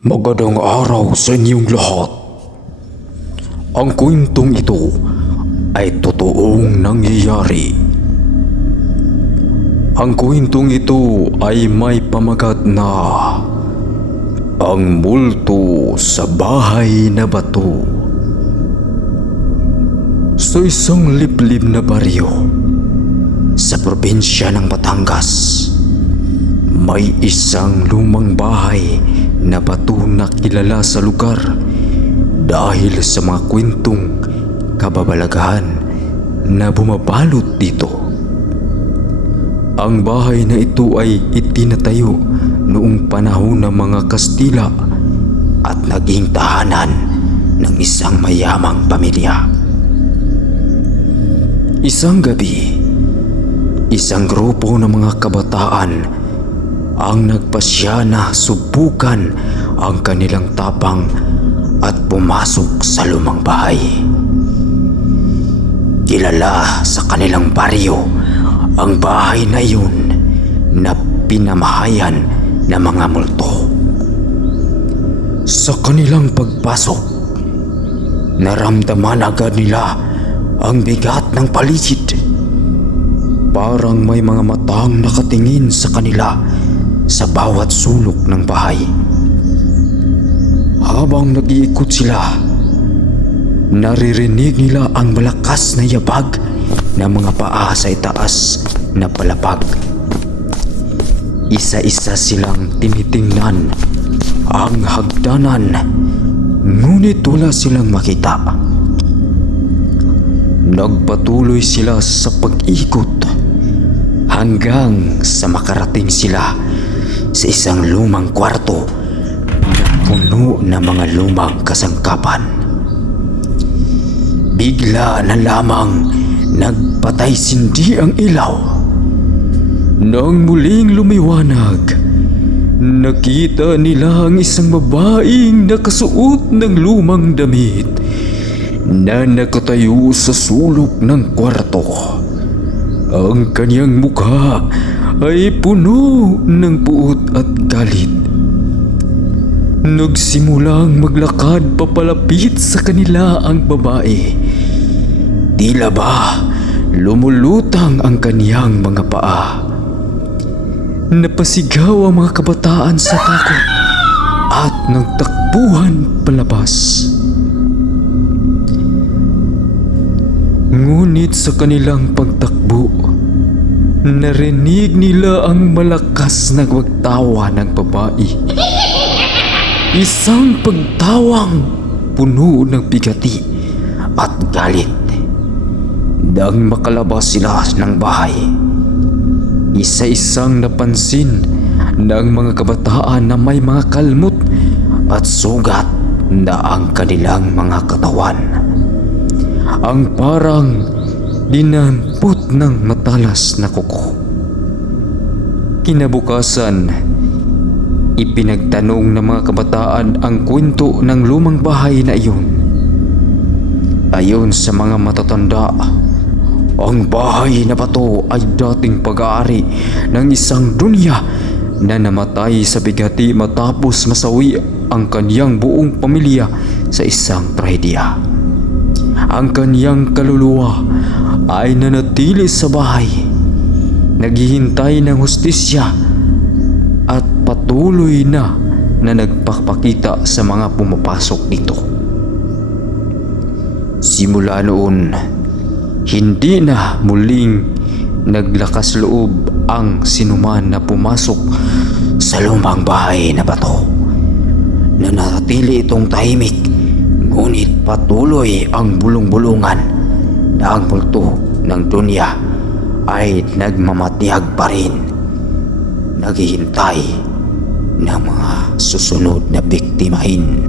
Magandang araw sa inyong lahat. Ang kwentong ito ay totoong nangyayari. Ang kwentong ito ay may pamagat na Ang Multo sa Bahay na Bato. Sa isang liblib na baryo sa probinsya ng Batangas, may isang lumang bahay na bato na kilala sa lugar dahil sa mga kwentong kababalaghan na bumabalot dito. Ang bahay na ito ay itinatayo noong panahon ng mga Kastila at naging tahanan ng isang mayamang pamilya. Isang gabi, isang grupo ng mga kabataan ang nagpasya na subukan ang kanilang tapang at pumasok sa lumang bahay. Kilala sa kanilang baryo ang bahay na iyon na pinamahayan ng mga multo. Sa kanilang pagpasok, naramdaman agad nila ang bigat ng paligid. Parang may mga matang nakatingin sa kanila sa bawat sulok ng bahay. Habang nag-iikot sila, naririnig nila ang malakas na yabag ng mga paa sa itaas na palapag. Isa-isa silang tinitingnan ang hagdanan, ngunit wala silang makita. Nagpatuloy sila sa pag-ikot hanggang sa makarating sila sa isang lumang kwarto na puno ng mga lumang kasangkapan. Bigla na lamang nagpatay sindi ang ilaw. Nang muling lumiwanag, nakita nila ang isang babaeng nakasuot ng lumang damit na nakatayo sa sulok ng kwarto. Ang kanyang mukha ay puno ng puot at galit. Nagsimulang maglakad papalapit sa kanila ang babae. Tila ba lumulutang ang kanyang mga paa. Napasigaw ang mga kabataan sa takot at nagtakbuhan palabas. Ngunit sa kanilang pagtakbo, narinig nila ang malakas na pagtawa ng babae. Isang pagtawang puno ng bigati at galit. Nang makalabas sila ng bahay, isa-isang napansin ng mga kabataan na may mga kalmot at sugat na ang kanilang mga katawan. Ang parang dinampot ng matalas na kuko. Kinabukasan, ipinagtanong ng mga kabataan ang kwento ng lumang bahay na iyon. Ayon sa mga matatanda, ang bahay na bato ay dating pag-aari ng isang dunya na namatay sa bigati matapos masawi ang kanyang buong pamilya sa isang trahedya. Ang kanyang kaluluwa ay nanatili sa bahay, naghihintay ng hustisya at patuloy na nagpapakita sa mga pumapasok dito. Simula noon, hindi na muling naglakas loob ang sinuman na pumasok sa lumang bahay na bato. Nanatili itong tahimik, ngunit patuloy ang bulong-bulungan na ang multo ng dunya ay nagmamatiyag pa rin, naghihintay ng mga susunod na biktimahin.